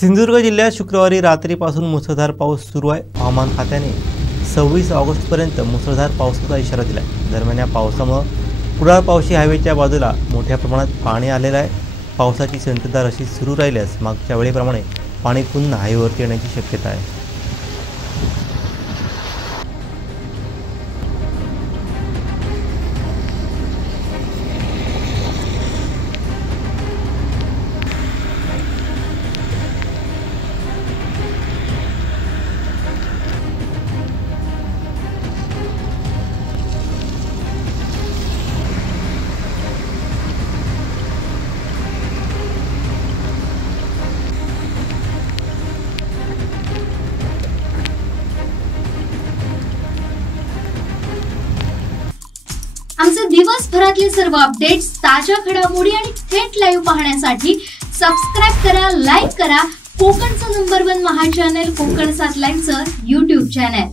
सिंधुदुर्ग जिल्ह्यात शुक्रवारी रात्रीपासून मुसळधार पाऊस सुरू आहे। हवामान खात्याने 26 ऑगस्टपर्यंत मुसळधार पावसाचा इशारा दिला आहे। दरम्यान या पावसामुळे कुडाळ पावशी हायवेच्या बाजूला मोठ्या प्रमाणात पाणी आलेलं आहे। पावसाची संततधार अशी सुरू राहिल्यास मागच्या वेळेप्रमाणे पाणी पुन्हा हायवेवरती येण्याची शक्यता आहे। आमचे दिवसभरातले सर्व अपडेट्स, ताज्या घडामोडी आणि थेट लाईव्ह पाहण्यासाठी सबस्क्राइब करा, लाईक करा कोकणचं नंबर 1 महा चॅनल कोकण 7 लाईव्हचं YouTube चॅनल।